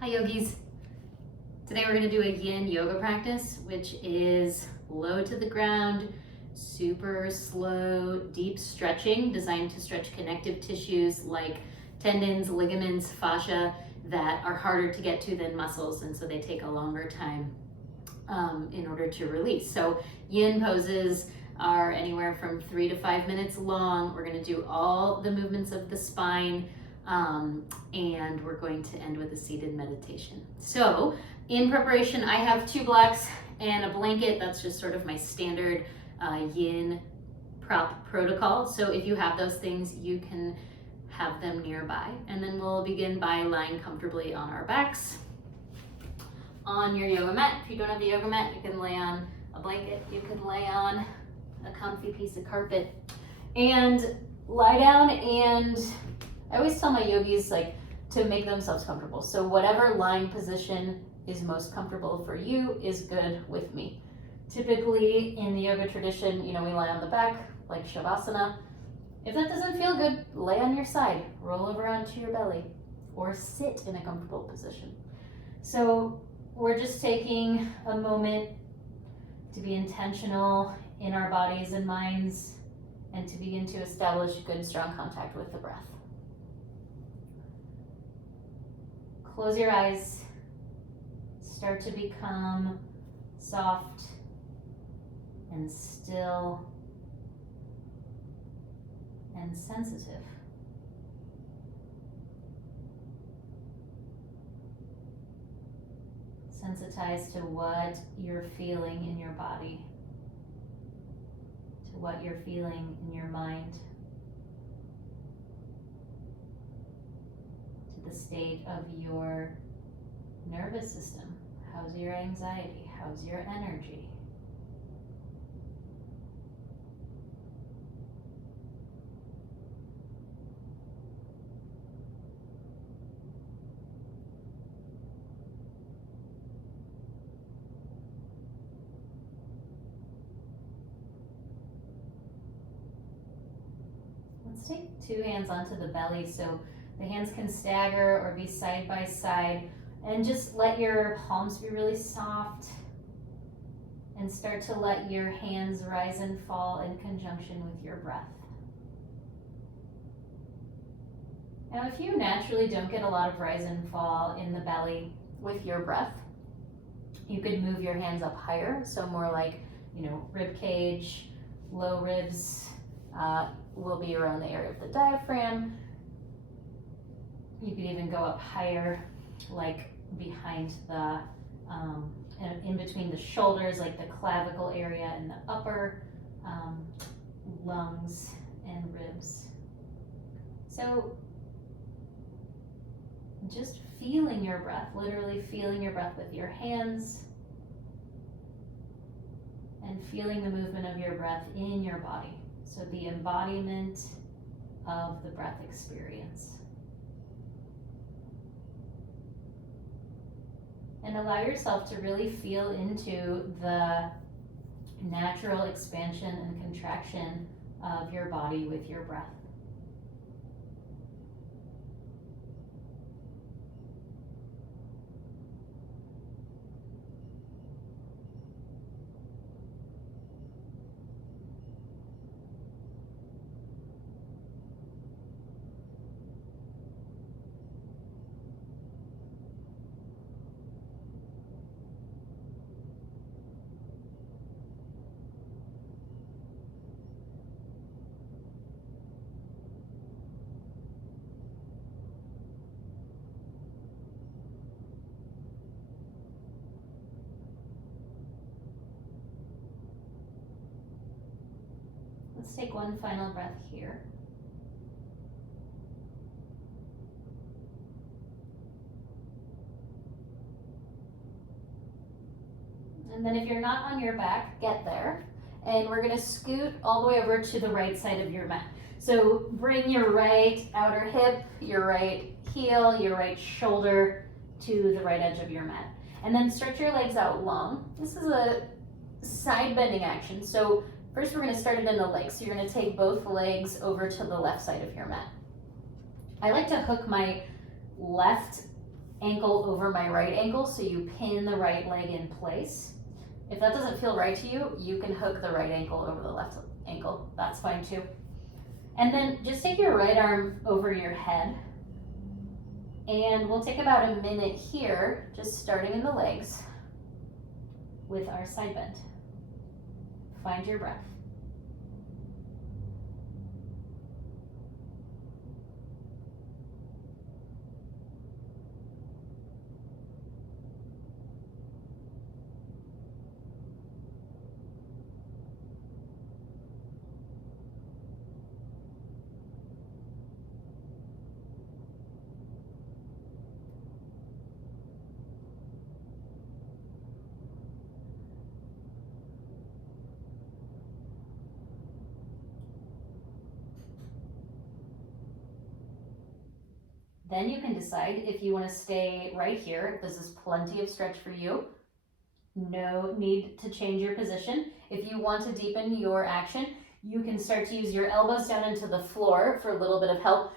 Hi yogis. Today we're going to do a yin yoga practice, which is low to the ground, super slow, deep stretching designed to stretch connective tissues like tendons, ligaments, fascia that are harder to get to than muscles, and so they take a longer time in order to release. So yin poses are anywhere from 3 to 5 minutes long. We're going to do all the movements of the spine, and we're going to end with a seated meditation. So in preparation, I have 2 blocks and a blanket. That's just sort of my standard yin prop protocol. So if you have those things, you can have them nearby. And then we'll begin by lying comfortably on our backs on your yoga mat. If you don't have the yoga mat, you can lay on a blanket. You can lay on a comfy piece of carpet and lie down. And I always tell my yogis to make themselves comfortable. So whatever lying position is most comfortable for you is good with me. Typically in the yoga tradition, we lie on the back like Shavasana. If that doesn't feel good, lay on your side, roll over onto your belly, or sit in a comfortable position. So we're just taking a moment to be intentional in our bodies and minds and to begin to establish good, strong contact with the breath. Close your eyes, start to become soft and still and sensitive. Sensitized to what you're feeling in your body, to what you're feeling in your mind, to the state of your nervous system. How's your anxiety? How's your energy? Let's take 2 hands onto the belly so the hands can stagger or be side by side, and just let your palms be really soft and start to let your hands rise and fall in conjunction with your breath. Now, if you naturally don't get a lot of rise and fall in the belly with your breath, you could move your hands up higher, so more like, rib cage, low ribs will be around the area of the diaphragm. You could even go up higher, like behind the, in between the shoulders, like the clavicle area and the upper lungs and ribs. So just feeling your breath, literally feeling your breath with your hands and feeling the movement of your breath in your body. So the embodiment of the breath experience. And allow yourself to really feel into the natural expansion and contraction of your body with your breath. Let's take one final breath here. And then if you're not on your back, get there. And we're going to scoot all the way over to the right side of your mat. So bring your right outer hip, your right heel, your right shoulder to the right edge of your mat. And then stretch your legs out long. This is a side bending action. So first we're going to start it in the legs. So you're going to take both legs over to the left side of your mat. I like to hook my left ankle over my right ankle, so you pin the right leg in place. If that doesn't feel right to you, you can hook the right ankle over the left ankle. That's fine too. And then just take your right arm over your head. And we'll take about a minute here, just starting in the legs with our side bend. Find your breath. Then you can decide if you want to stay right here. This is plenty of stretch for you. No need to change your position. If you want to deepen your action, you can start to use your elbows down into the floor for a little bit of help.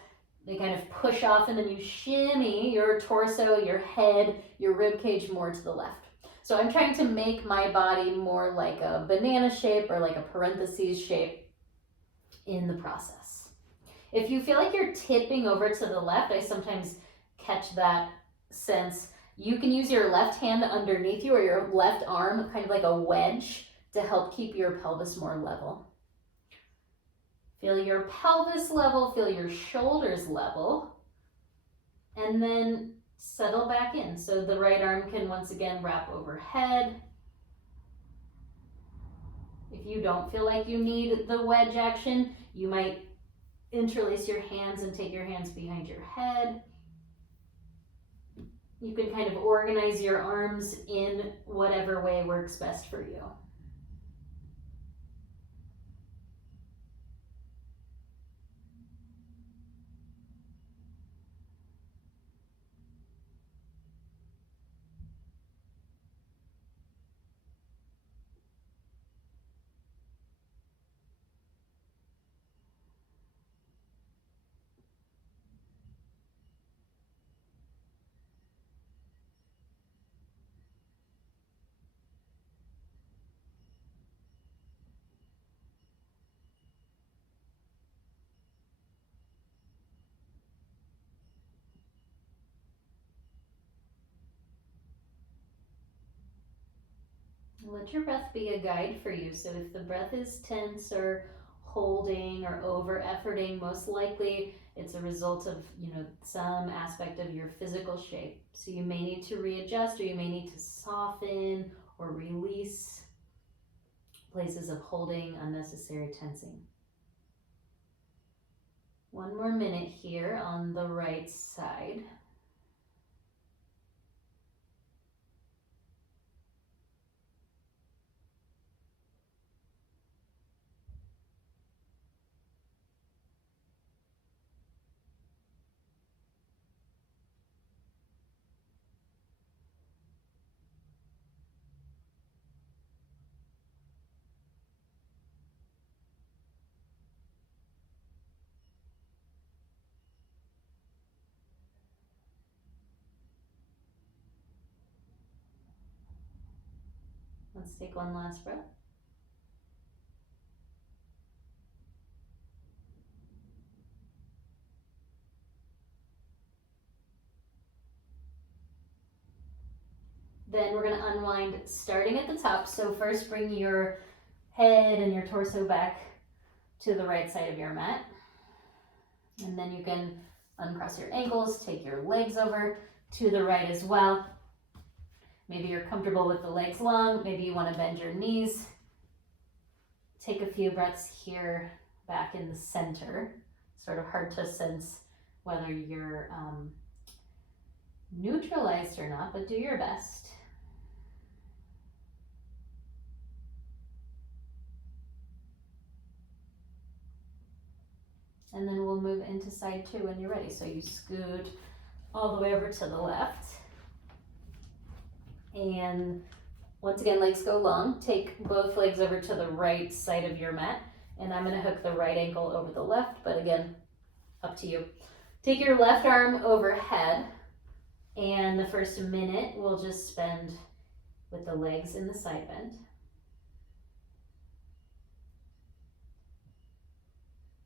They kind of push off and then you shimmy your torso, your head, your rib cage more to the left. So I'm trying to make my body more like a banana shape or like a parentheses shape in the process. If you feel like you're tipping over to the left, I sometimes catch that sense. You can use your left hand underneath you or your left arm, kind of like a wedge, to help keep your pelvis more level. Feel your pelvis level, feel your shoulders level, and then settle back in. So the right arm can once again wrap overhead. If you don't feel like you need the wedge action, you might interlace your hands and take your hands behind your head. You can kind of organize your arms in whatever way works best for you. Let your breath be a guide for you. So if the breath is tense or holding or over efforting, most likely it's a result of, some aspect of your physical shape. So you may need to readjust, or you may need to soften or release places of holding, unnecessary tensing. One more minute here on the right side. Let's take one last breath. Then we're going to unwind starting at the top. So first bring your head and your torso back to the right side of your mat. And then you can uncross your ankles, take your legs over to the right as well. Maybe you're comfortable with the legs long, maybe you want to bend your knees. Take a few breaths here back in the center. Sort of hard to sense whether you're neutralized or not, but do your best. And then we'll move into side two when you're ready. So you scoot all the way over to the left. And once again, legs go long. Take both legs over to the right side of your mat. And I'm going to hook the right ankle over the left, but again, up to you. Take your left arm overhead. And the first minute we'll just spend with the legs in the side bend.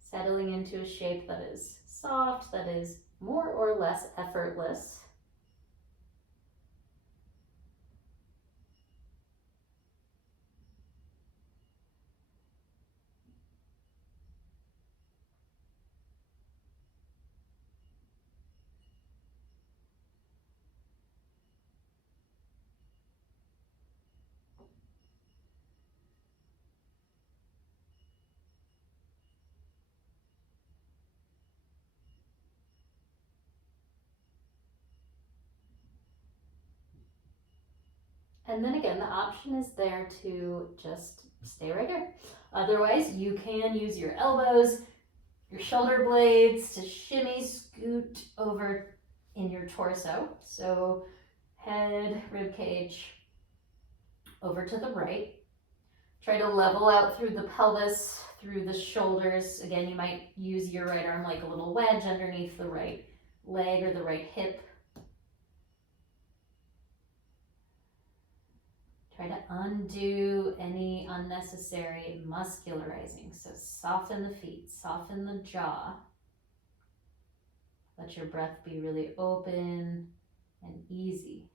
Settling into a shape that is soft, that is more or less effortless. And then again, the option is there to just stay right here. Otherwise, you can use your elbows, your shoulder blades to shimmy, scoot over in your torso. So head, rib cage over to the right. Try to level out through the pelvis, through the shoulders. Again, you might use your right arm like a little wedge underneath the right leg or the right hip. Try to undo any unnecessary muscularizing. So soften the feet, soften the jaw. Let your breath be really open and easy.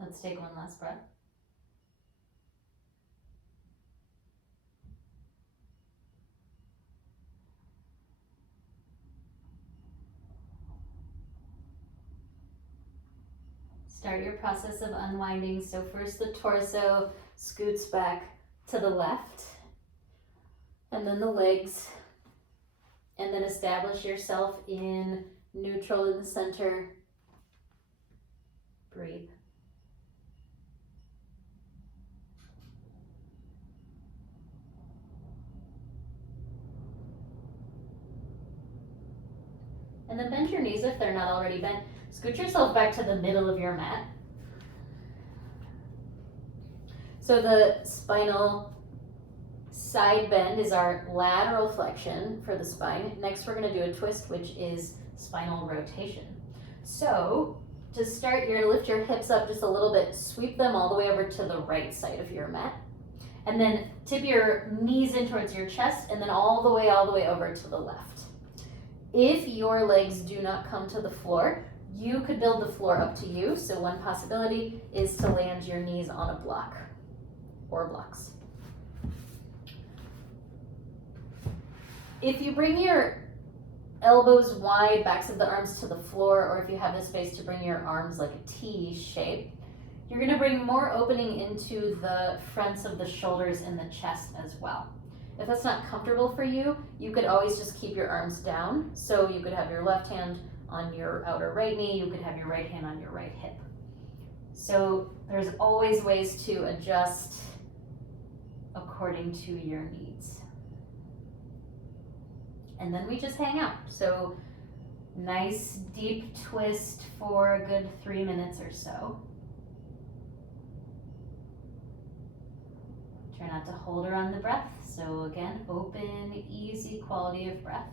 Let's take one last breath. Start your process of unwinding. So first the torso scoots back to the left, and then the legs, and then establish yourself in neutral in the center. Breathe. And then bend your knees if they're not already bent. Scoot yourself back to the middle of your mat. So the spinal side bend is our lateral flexion for the spine. Next, we're going to do a twist, which is spinal rotation. So to start, you're going to lift your hips up just a little bit, sweep them all the way over to the right side of your mat, and then tip your knees in towards your chest, and then all the way over to the left. If your legs do not come to the floor, you could build the floor up to you. So one possibility is to land your knees on a block or blocks. If you bring your elbows wide, backs of the arms to the floor, or if you have the space to bring your arms like a T shape, you're going to bring more opening into the fronts of the shoulders and the chest as well. If that's not comfortable for you, you could always just keep your arms down. So you could have your left hand on your outer right knee, you could have your right hand on your right hip. So there's always ways to adjust according to your needs. And then we just hang out. So nice deep twist for a good 3 minutes or so. Try not to hold or on the breath. So again, open, easy quality of breath.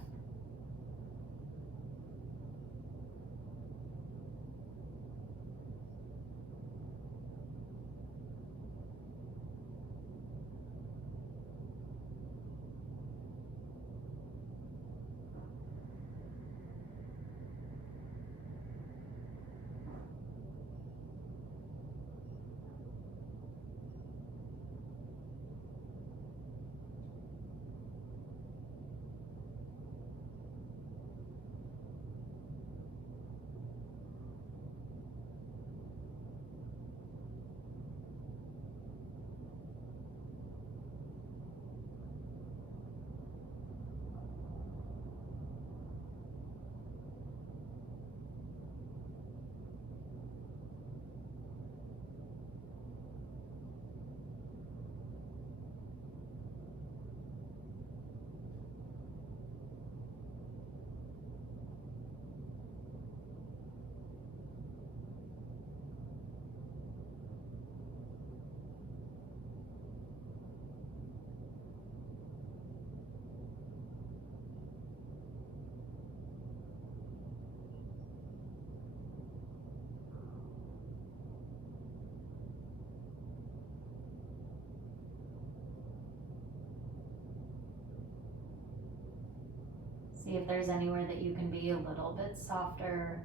See if there's anywhere that you can be a little bit softer.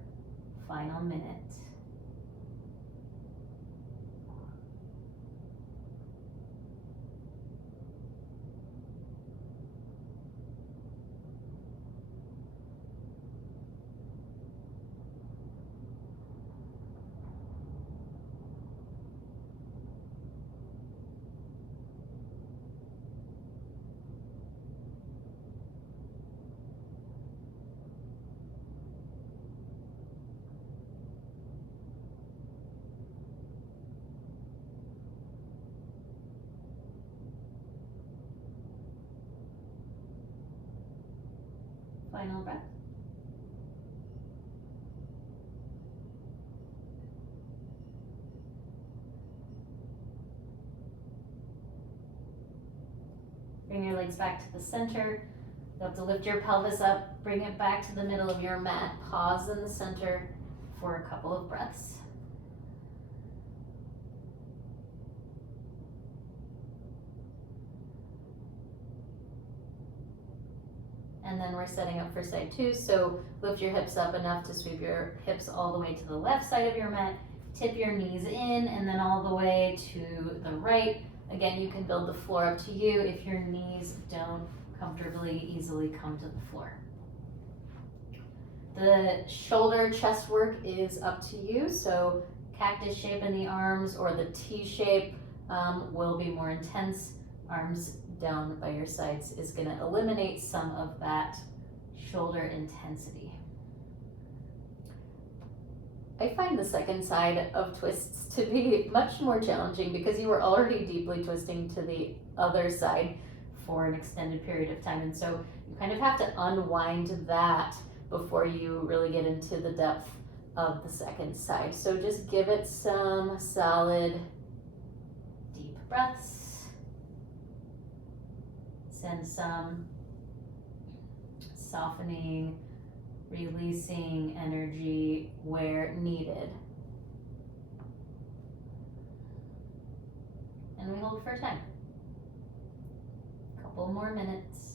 Final minute. Final breath. Bring your legs back to the center. You have to lift your pelvis up, bring it back to the middle of your mat. Pause in the center for a couple of breaths. And then we're setting up for side two. So lift your hips up enough to sweep your hips all the way to the left side of your mat. Tip your knees in and then all the way to the right. Again, you can build the floor up to you if your knees don't comfortably, easily come to the floor. The shoulder chest work is up to you. So cactus shape in the arms or the T shape will be more intense. Arms down by your sides is going to eliminate some of that shoulder intensity. I find the second side of twists to be much more challenging because you were already deeply twisting to the other side for an extended period of time. And so you kind of have to unwind that before you really get into the depth of the second side. So just give it some solid deep breaths. Send some softening, releasing energy where needed. And we hold for time. Couple more minutes.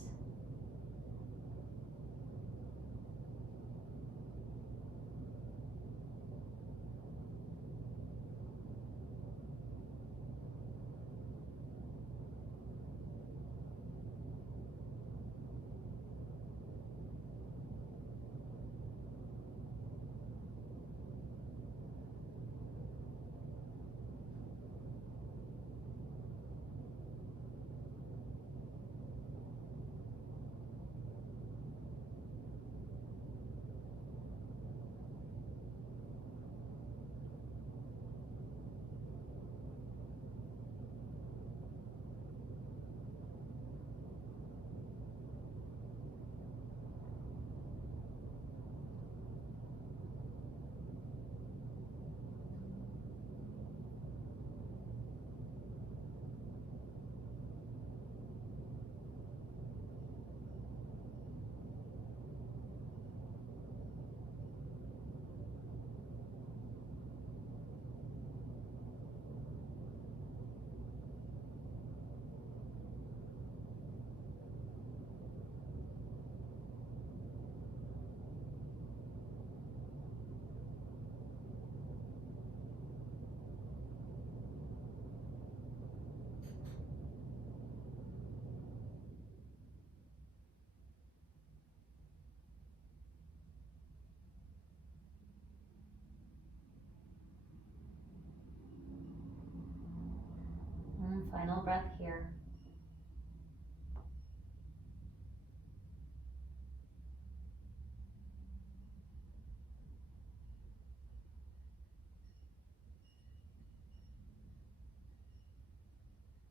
Final breath here.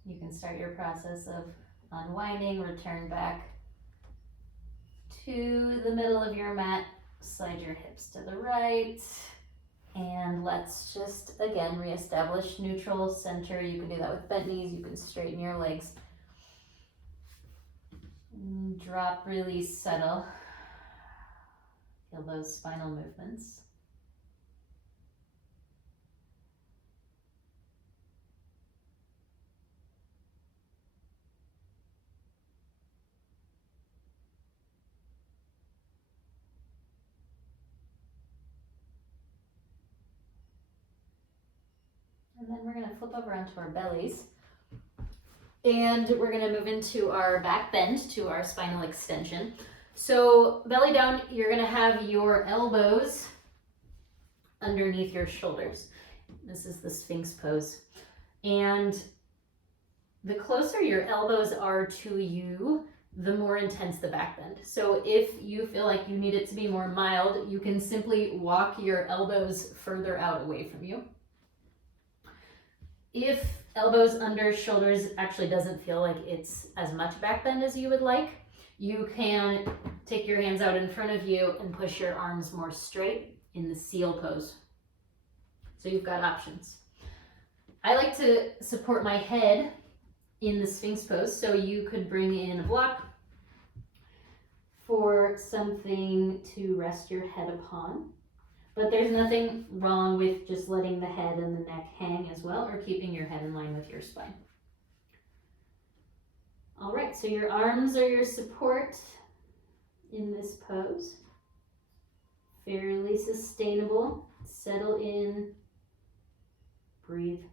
You can start your process of unwinding, return back to the middle of your mat, slide your hips to the right, and let's just, again, reestablish neutral center. You can do that with bent knees, you can straighten your legs. Drop, release, settle. Feel those spinal movements. And then we're gonna flip over onto our bellies. And we're gonna move into our back bend to our spinal extension. So belly down, you're gonna have your elbows underneath your shoulders. This is the Sphinx pose. And the closer your elbows are to you, the more intense the back bend. So if you feel like you need it to be more mild, you can simply walk your elbows further out away from you. If elbows under shoulders actually doesn't feel like it's as much back bend as you would like, you can take your hands out in front of you and push your arms more straight in the seal pose. So you've got options. I like to support my head in the Sphinx pose, so you could bring in a block for something to rest your head upon. But there's nothing wrong with just letting the head and the neck hang as well, or keeping your head in line with your spine. All right, so your arms are your support in this pose. Fairly sustainable. Settle in, breathe.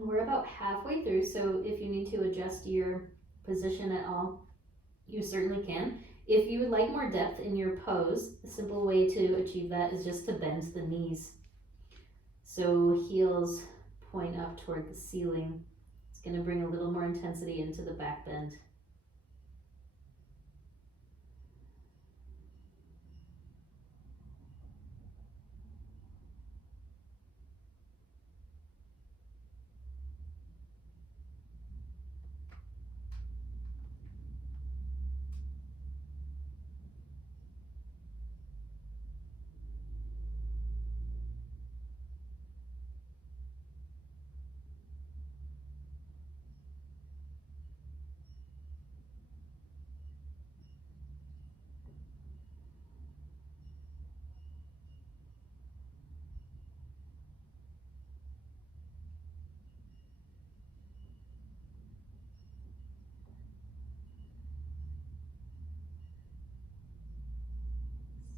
We're about halfway through, so if you need to adjust your position at all, you certainly can. If you would like more depth in your pose, a simple way to achieve that is just to bend the knees. So heels point up toward the ceiling. It's going to bring a little more intensity into the back bend.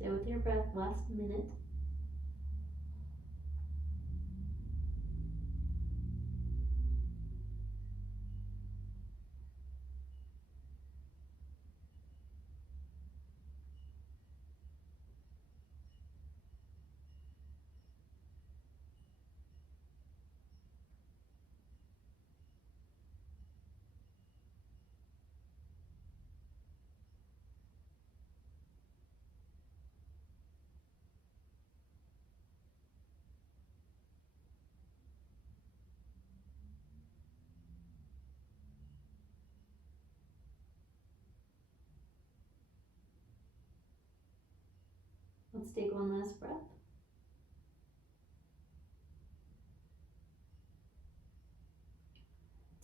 Stay with your breath, last minute. Let's take one last breath.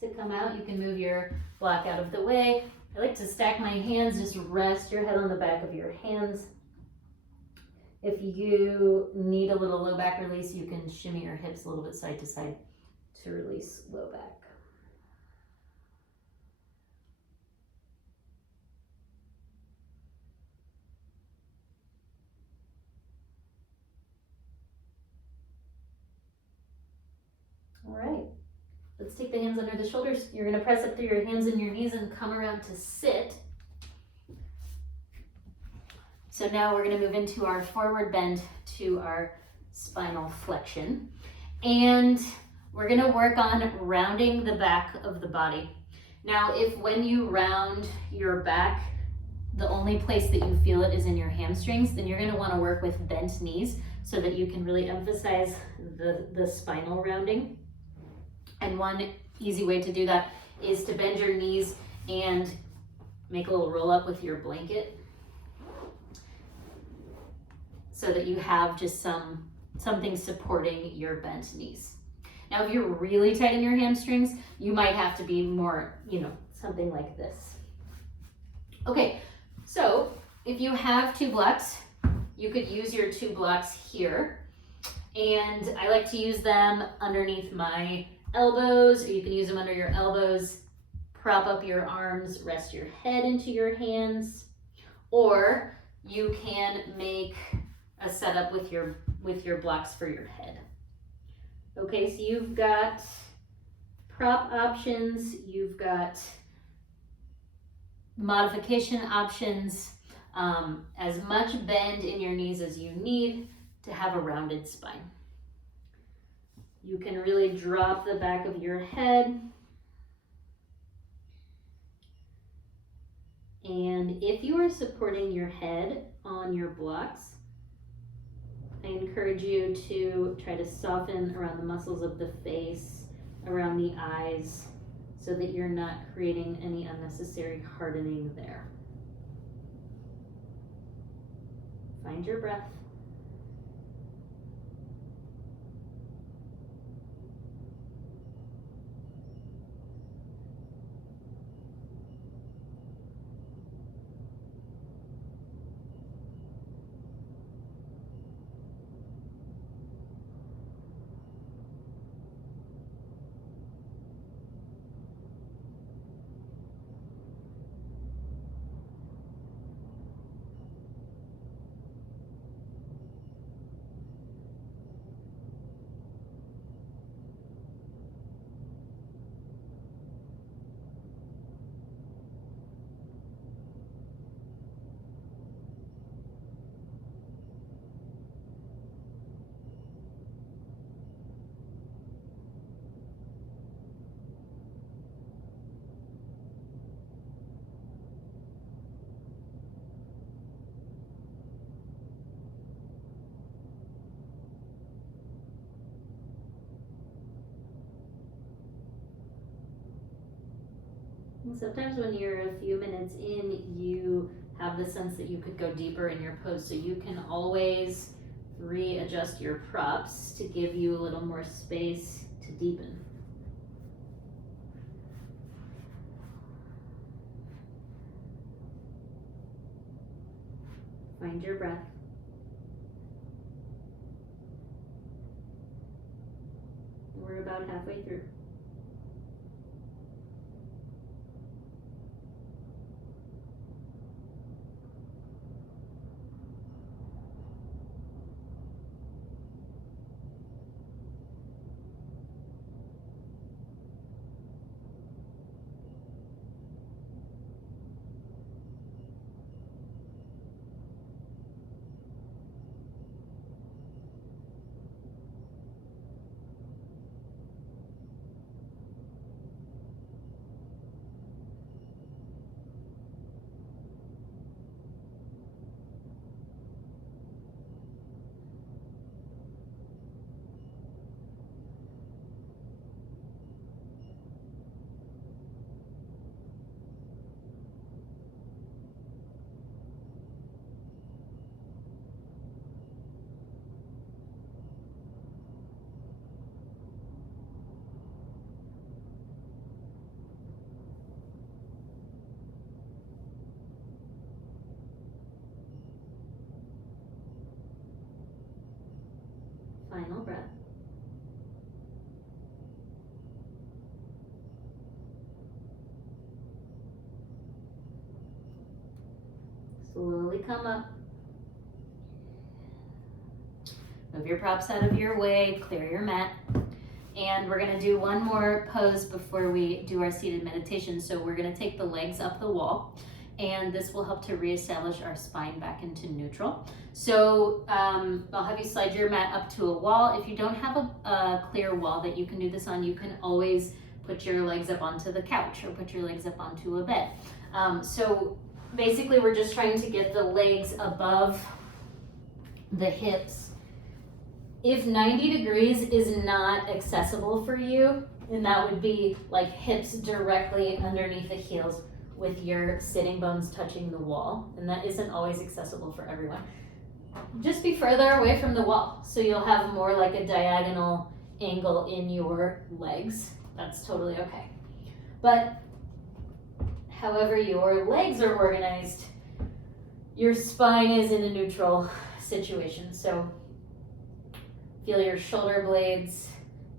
To come out, you can move your block out of the way. I like to stack my hands, just rest your head on the back of your hands. If you need a little low back release, you can shimmy your hips a little bit side to side to release low back. All right, let's take the hands under the shoulders. You're gonna press up through your hands and your knees and come around to sit. So now we're gonna move into our forward bend to our spinal flexion. And we're gonna work on rounding the back of the body. Now, if when you round your back, the only place that you feel it is in your hamstrings, then you're gonna wanna work with bent knees so that you can really emphasize the spinal rounding. And one easy way to do that is to bend your knees and make a little roll up with your blanket so that you have just something supporting your bent knees. Now, if you're really tight in your hamstrings, you might have to be more, something like this. Okay, so if you have 2 blocks, you could use your 2 blocks here. And I like to use them underneath my elbows, or you can use them under your elbows. Prop up your arms, rest your head into your hands, or you can make a setup with your blocks for your head. Okay, so you've got prop options, you've got modification options, as much bend in your knees as you need to have a rounded spine. You can really drop the back of your head. And if you are supporting your head on your blocks, I encourage you to try to soften around the muscles of the face, around the eyes, so that you're not creating any unnecessary hardening there. Find your breath. And sometimes when you're a few minutes in, you have the sense that you could go deeper in your pose, so you can always readjust your props to give you a little more space to deepen. Find your breath. We're about halfway through. final breath. Slowly come up. Move your props out of your way, clear your mat. And we're gonna do one more pose before we do our seated meditation. So we're gonna take the legs up the wall, and this will help to reestablish our spine back into neutral. So I'll have you slide your mat up to a wall. If you don't have a clear wall that you can do this on, you can always put your legs up onto the couch or put your legs up onto a bed. So basically we're just trying to get the legs above the hips. If 90 degrees is not accessible for you, then that would be like hips directly underneath the heels with your sitting bones touching the wall. And that isn't always accessible for everyone. Just be further away from the wall so you'll have more like a diagonal angle in your legs. That's totally okay. But however your legs are organized, your spine is in a neutral situation. So feel your shoulder blades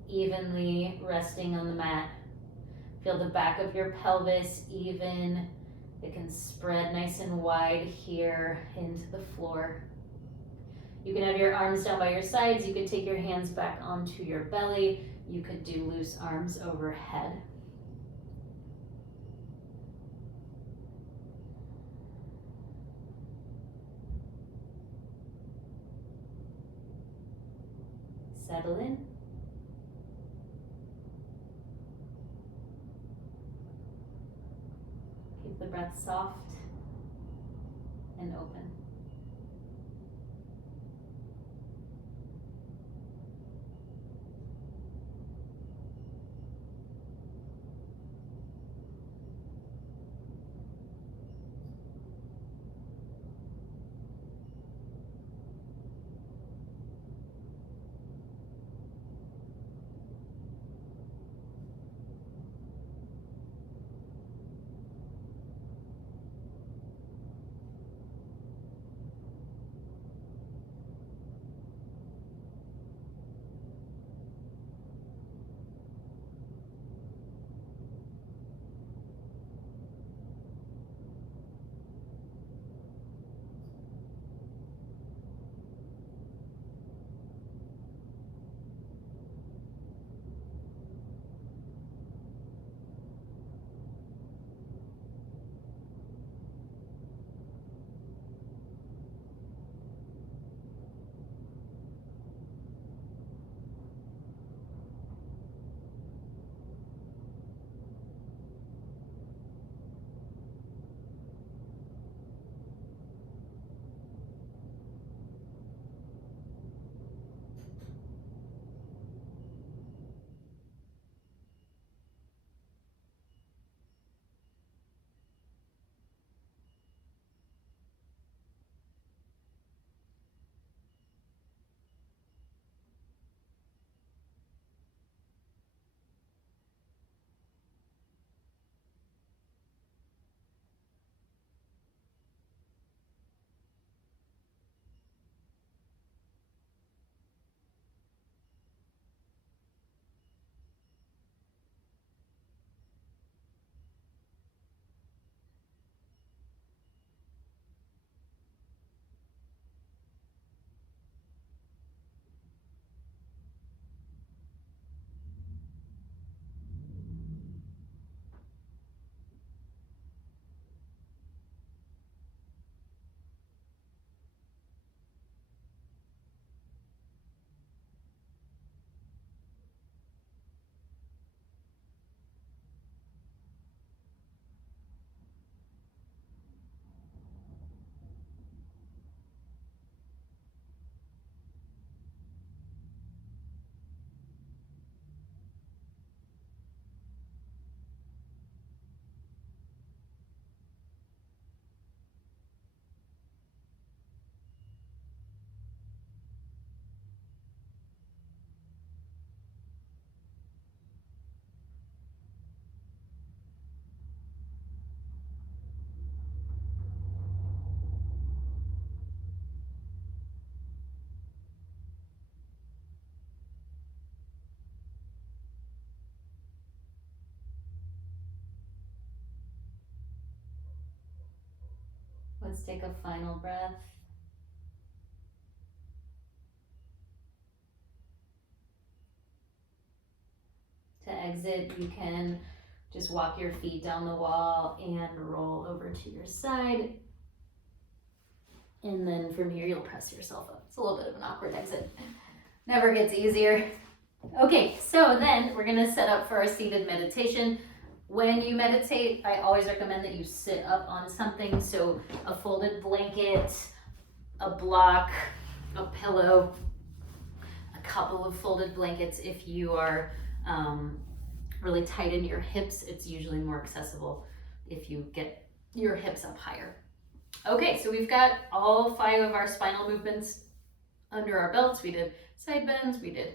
evenly resting on the mat. Feel the back of your pelvis even. It can spread nice and wide here into the floor. You can have your arms down by your sides. You could take your hands back onto your belly. You could do loose arms overhead. Settle in. Keep the breath soft and open. Let's take a final breath. To exit, you can just walk your feet down the wall and roll over to your side. And then from here, you'll press yourself up. It's a little bit of an awkward exit. Never gets easier. Okay, so then we're gonna set up for our seated meditation. When you meditate, I always recommend that you sit up on something. So a folded blanket, a block, a pillow, a couple of folded blankets. If you are really tight in your hips, it's usually more accessible if you get your hips up higher. Okay, so we've got all 5 of our spinal movements under our belts. We did side bends, we did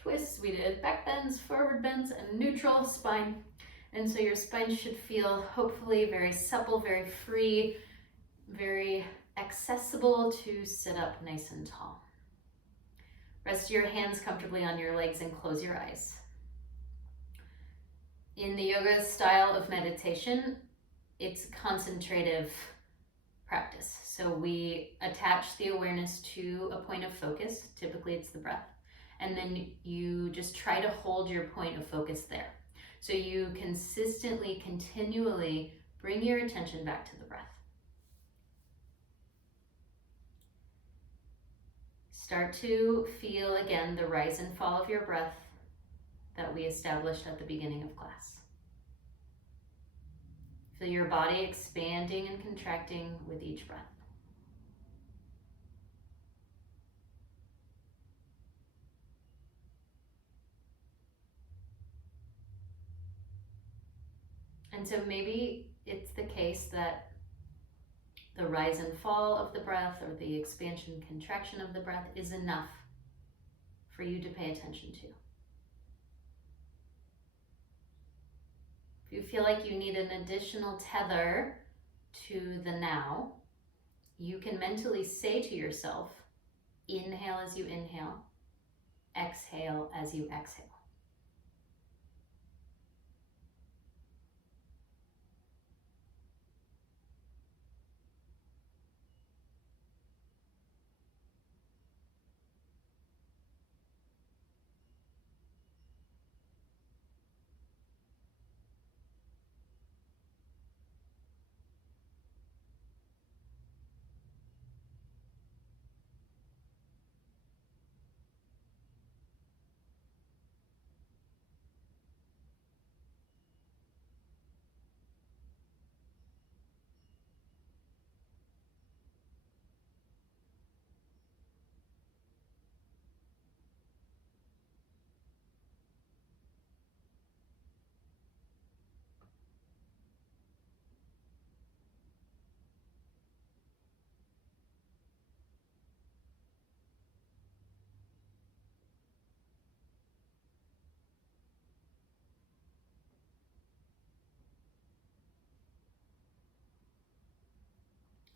twists, we did back bends, forward bends, and neutral spine. And so your spine should feel hopefully very supple, very free, very accessible to sit up nice and tall. Rest your hands comfortably on your legs and close your eyes. In the yoga style of meditation, it's concentrative practice. So we attach the awareness to a point of focus. Typically it's the breath. And then you just try to hold your point of focus there. So you consistently, continually bring your attention back to the breath. Start to feel again the rise and fall of your breath that we established at the beginning of class. Feel your body expanding and contracting with each breath. And so maybe it's the case that the rise and fall of the breath or the expansion and contraction of the breath is enough for you to pay attention to. If you feel like you need an additional tether to the now, you can mentally say to yourself, inhale as you inhale, exhale as you exhale.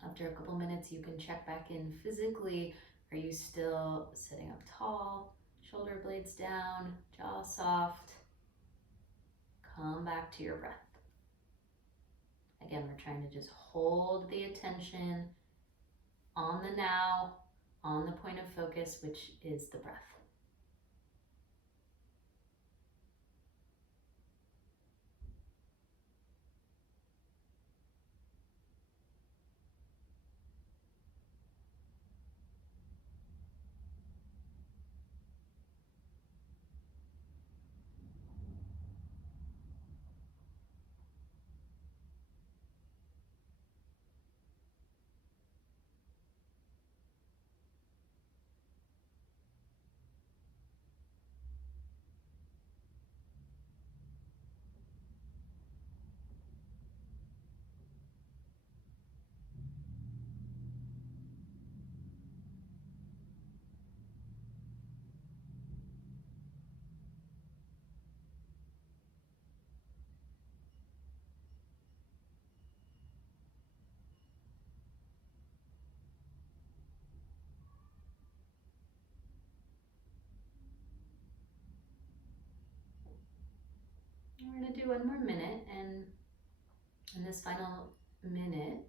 After a couple minutes, you can check back in physically. Are you still sitting up tall, shoulder blades down, jaw soft? Come back to your breath. Again, we're trying to just hold the attention on the now, on the point of focus, which is the breath. We're going to do one more minute, and in this final minute,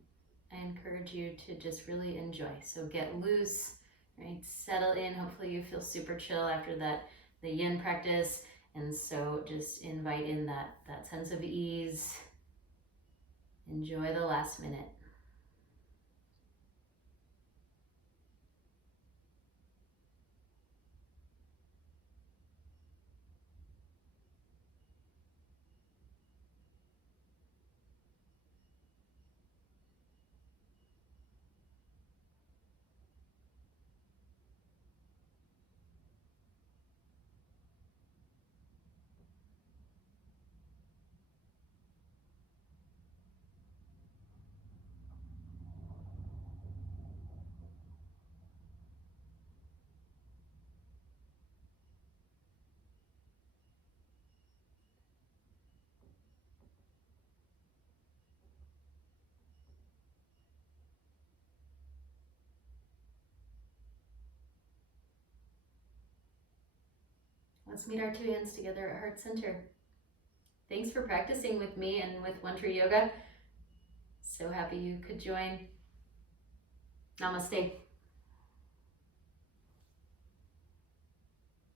I encourage you to just really enjoy. So get loose, right? Settle in. Hopefully you feel super chill after the yin practice. And so just invite in that sense of ease. Enjoy the last minute. Let's meet our two hands together at heart center. Thanks for practicing with me and with One Tree Yoga. So happy you could join. Namaste.